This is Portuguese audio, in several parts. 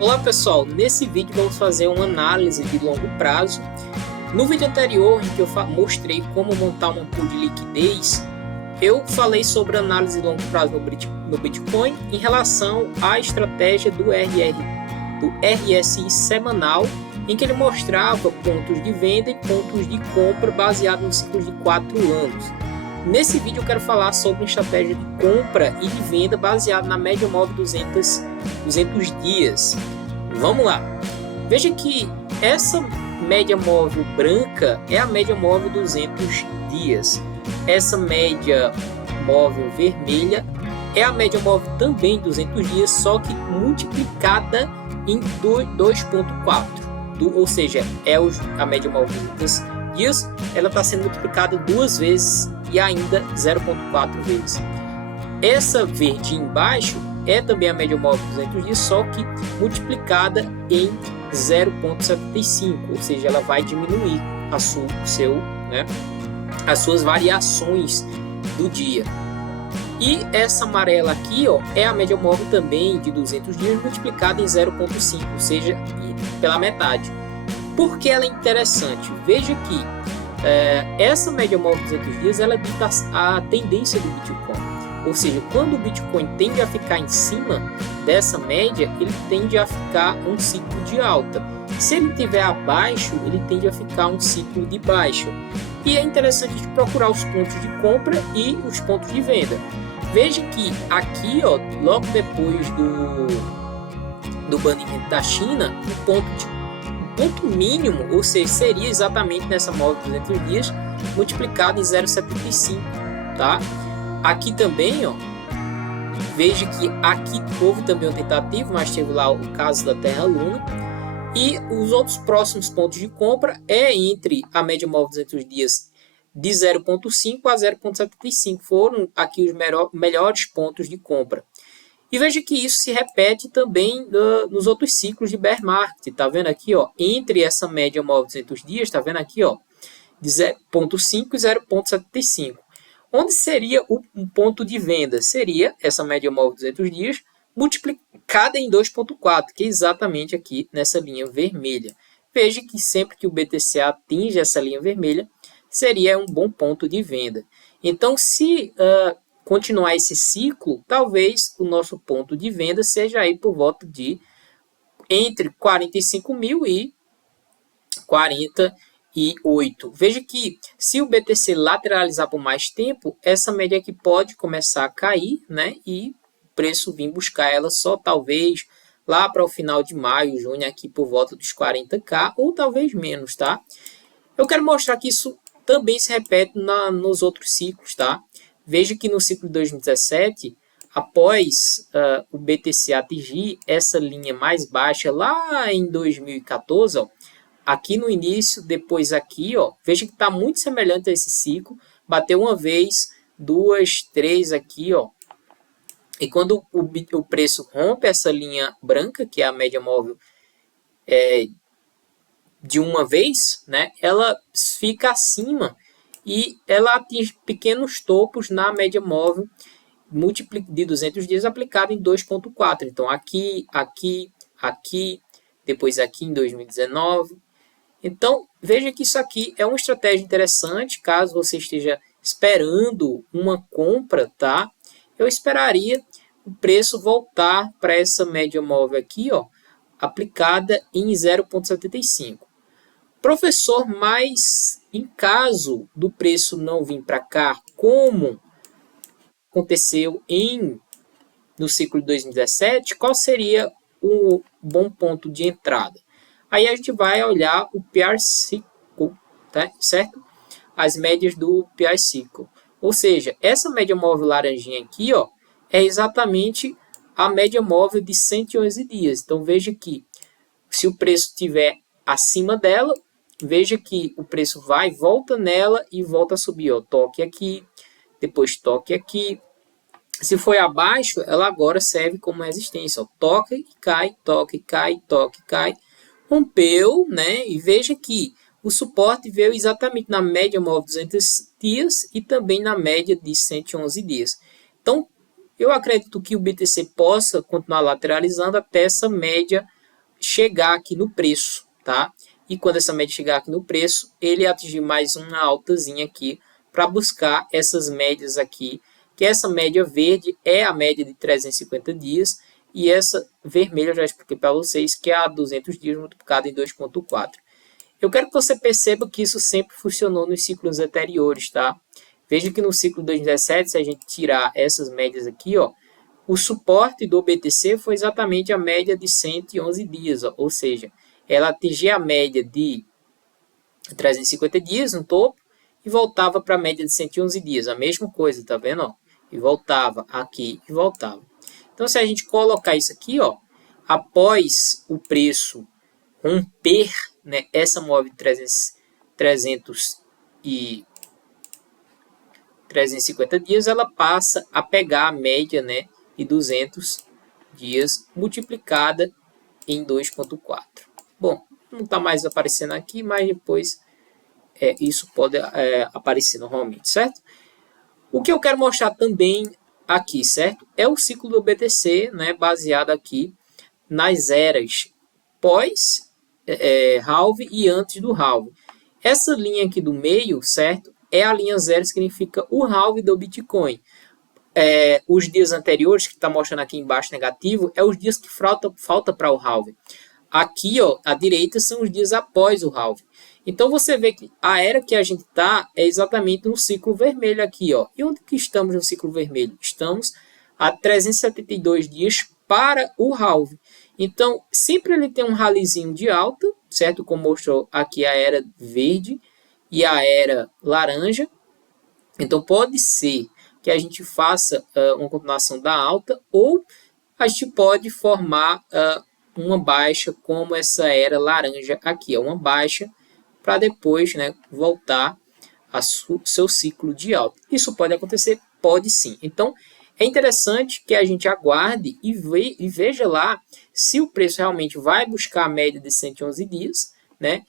Olá pessoal, nesse vídeo vamos fazer uma análise de longo prazo. No vídeo anterior, em que eu mostrei como montar uma pool de liquidez, eu falei sobre análise de longo prazo no Bitcoin em relação à estratégia do RSI semanal, em que ele mostrava pontos de venda e pontos de compra baseado nos ciclos de 4 anos. Nesse vídeo eu quero falar sobre uma estratégia de compra e de venda baseada na média móvel 200 dias. Vamos lá. Veja que essa média móvel branca é a média móvel 200 dias. Essa média móvel vermelha é a média móvel também 200 dias, só que multiplicada em 2.4. Ou seja, a média móvel 200 dias, ela está sendo multiplicada 2 vezes e ainda 0.4 vezes. Essa verdinha embaixo é também a média móvel de 200 dias, só que multiplicada em 0.75, ou seja, ela vai diminuir as suas variações do dia. E essa amarela aqui, é a média móvel também de 200 dias multiplicada em 0.5, ou seja, pela metade. Por que ela é interessante? Veja que essa média móvel de 200 dias ela dita a tendência do Bitcoin. Ou seja, quando o Bitcoin tende a ficar em cima dessa média, ele tende a ficar um ciclo de alta. Se ele estiver abaixo, ele tende a ficar um ciclo de baixa. E é interessante procurar os pontos de compra e os pontos de venda. Veja que aqui, logo depois do banimento da China, o ponto mínimo, ou seja, seria exatamente nessa móvel de 200 dias, multiplicado em 0,75, tá? Aqui também, veja que aqui houve também um tentativo, mas teve lá o caso da Terra Luna. E os outros próximos pontos de compra é entre a média móvel 200 dias de 0,5 a 0,75. Foram aqui os melhores pontos de compra. E veja que isso se repete também nos outros ciclos de bear market. Tá vendo aqui, entre essa média móvel 200 dias, tá vendo aqui, de 0,5 e 0,75. Onde seria um ponto de venda? Seria essa média móvel 200 dias multiplicada em 2.4, que é exatamente aqui nessa linha vermelha. Veja que sempre que o BTC atinge essa linha vermelha, seria um bom ponto de venda. Então, se continuar esse ciclo, talvez o nosso ponto de venda seja aí por volta de entre 45 mil e 48. Veja que se o BTC lateralizar por mais tempo, essa média aqui pode começar a cair, né? E o preço vir buscar ela só talvez lá para o final de maio, junho, aqui por volta dos 40k ou talvez menos, tá? Eu quero mostrar que isso também se repete nos outros ciclos, tá? Veja que no ciclo de 2017, após o BTC atingir essa linha mais baixa lá em 2014, aqui no início, depois aqui, veja que está muito semelhante a esse ciclo. Bateu uma vez, duas, três aqui, E quando o preço rompe essa linha branca, que é a média móvel de uma vez, né? Ela fica acima e ela atinge pequenos topos na média móvel de 200 dias aplicada em 2.4. Então, aqui, depois aqui em 2019. Então, veja que isso aqui é uma estratégia interessante, caso você esteja esperando uma compra, tá? Eu esperaria o preço voltar para essa média móvel aqui, aplicada em 0,75. Professor, mas em caso do preço não vir para cá, como aconteceu no ciclo de 2017, qual seria o bom ponto de entrada? Aí a gente vai olhar o PR Cycle, tá? Certo? As médias do PR Cycle. Ou seja, essa média móvel laranjinha aqui, é exatamente a média móvel de 111 dias. Então, veja que se o preço estiver acima dela, veja que o preço volta nela e volta a subir. Toque aqui, depois toque aqui. Se for abaixo, ela agora serve como resistência. Toca e cai, toca e cai, toca e cai. Rompeu, né? E veja que o suporte veio exatamente na média móvel de 200 dias e também na média de 111 dias. Então, eu acredito que o BTC possa continuar lateralizando até essa média chegar aqui no preço, tá? E quando essa média chegar aqui no preço, ele atingir mais uma altazinha aqui para buscar essas médias aqui, que essa média verde é a média de 350 dias e essa vermelha eu já expliquei para vocês que é a 200 dias multiplicada em 2,4. Eu quero que você perceba que isso sempre funcionou nos ciclos anteriores, tá? Veja que no ciclo 2017, se a gente tirar essas médias aqui, ó, o suporte do BTC foi exatamente a média de 111 dias, ó, ou seja, ela atingia a média de 350 dias no topo e voltava para a média de 111 dias, a mesma coisa, tá vendo? Ó? E voltava aqui e voltava. Então, se a gente colocar isso aqui, ó, após o preço romper, né, essa móvel de 350 dias, ela passa a pegar a média, né, de 200 dias multiplicada em 2,4. Bom, não está mais aparecendo aqui, mas depois isso pode aparecer normalmente, certo? O que eu quero mostrar também aqui, certo? É o ciclo do BTC, né, baseado aqui nas eras pós halve e antes do halve. Essa linha aqui do meio, certo? É a linha zero, significa o halve do Bitcoin. Os dias anteriores, que está mostrando aqui embaixo negativo, é os dias que falta para o halve. Aqui, ó, à direita, são os dias após o halve. Então, você vê que a era que a gente está é exatamente no ciclo vermelho aqui, ó. E onde que estamos no ciclo vermelho? Estamos a 372 dias para o halve. Então, sempre ele tem um ralizinho de alta, certo? Como mostrou aqui a era verde e a era laranja. Então, pode ser que a gente faça uma continuação da alta ou a gente pode formar uma baixa como essa era laranja aqui. É uma baixa para depois, né, voltar ao seu ciclo de alta. Isso pode acontecer? Pode sim. Então, é interessante que a gente aguarde e veja lá se o preço realmente vai buscar a média de 111 dias, né?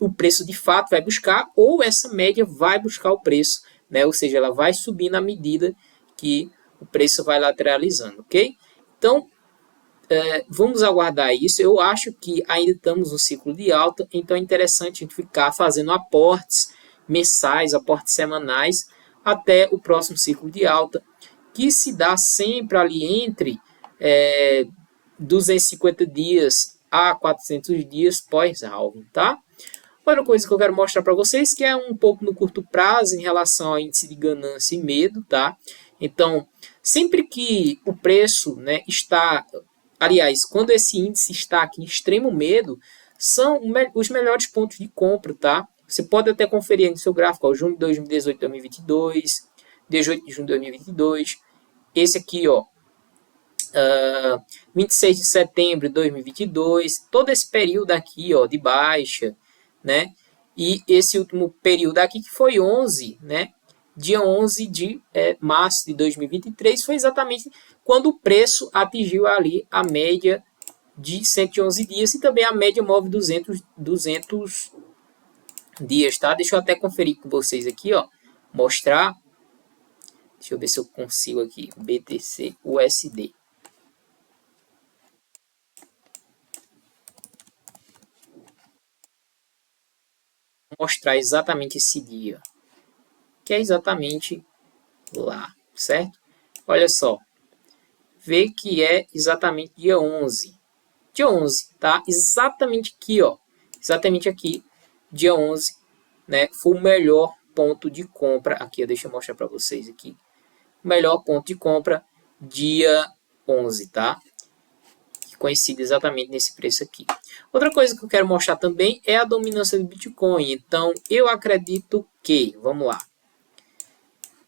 O preço de fato vai buscar, ou essa média vai buscar o preço, né? Ou seja, ela vai subir na medida que o preço vai lateralizando, ok? Então, vamos aguardar isso. Eu acho que ainda estamos no ciclo de alta, então é interessante a gente ficar fazendo aportes mensais, aportes semanais, até o próximo ciclo de alta, que se dá sempre ali entre 250 dias a 400 dias pós-halving, tá? Outra coisa que eu quero mostrar para vocês, que é um pouco no curto prazo em relação ao índice de ganância e medo, tá? Então, sempre que o preço, né, está... Aliás, quando esse índice está aqui em extremo medo, são os melhores pontos de compra, tá? Você pode até conferir aí no seu gráfico, ó, junho de 2018, 2022, 18 de junho de 2022, esse aqui, ó, 26 de setembro de 2022, todo esse período aqui, ó, de baixa, né? E esse último período aqui, que foi 11, né? Dia 11 de março de 2023, foi exatamente quando o preço atingiu ali a média de 111 dias e também a média móvel 200 dias, tá? Deixa eu até conferir com vocês aqui, ó, mostrar. Deixa eu ver se eu consigo aqui, BTC USD. Vou mostrar exatamente esse dia, que é exatamente lá, certo? Olha só, vê que é exatamente dia 11. Dia 11, tá? Exatamente aqui, ó. Exatamente aqui, dia 11, né? Foi o melhor ponto de compra. Aqui, deixa eu mostrar para vocês aqui. O melhor ponto de compra, dia 11, tá? Que coincide exatamente nesse preço aqui. Outra coisa que eu quero mostrar também é a dominância do Bitcoin. Então, eu acredito que... Vamos lá.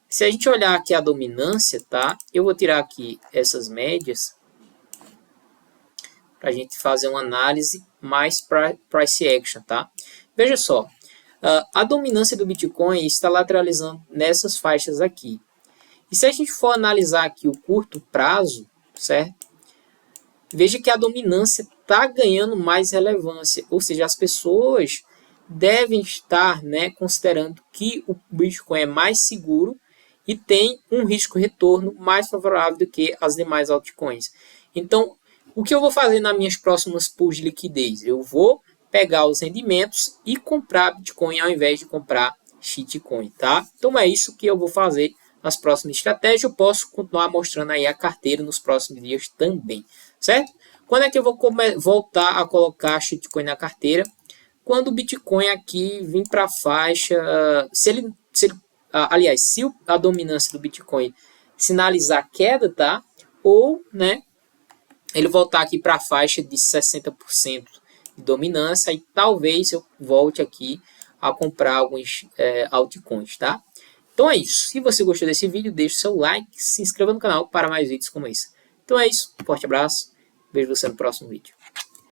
Se a gente olhar aqui a dominância, tá? Eu vou tirar aqui essas médias para a gente fazer uma análise mais price action, tá? Veja só, a dominância do Bitcoin está lateralizando nessas faixas aqui. E se a gente for analisar aqui o curto prazo, certo? Veja que a dominância está ganhando mais relevância, ou seja, as pessoas devem estar, né, considerando que o Bitcoin é mais seguro e tem um risco-retorno mais favorável do que as demais altcoins. Então, O que eu vou fazer nas minhas próximas pools de liquidez? Eu vou pegar os rendimentos e comprar Bitcoin ao invés de comprar shitcoin, tá? Então é isso que eu vou fazer nas próximas estratégias. Eu posso continuar mostrando aí a carteira nos próximos dias também, certo? Quando é que eu vou voltar a colocar shitcoin na carteira? Quando o Bitcoin aqui vir para a faixa, aliás, se a dominância do Bitcoin sinalizar queda, tá? Ou, né, ele voltar aqui para a faixa de 60% de dominância e talvez eu volte aqui a comprar alguns altcoins, tá? Então é isso. Se você gostou desse vídeo, deixe seu like, se inscreva no canal para mais vídeos como esse. Então é isso. Um forte abraço. Vejo você no próximo vídeo.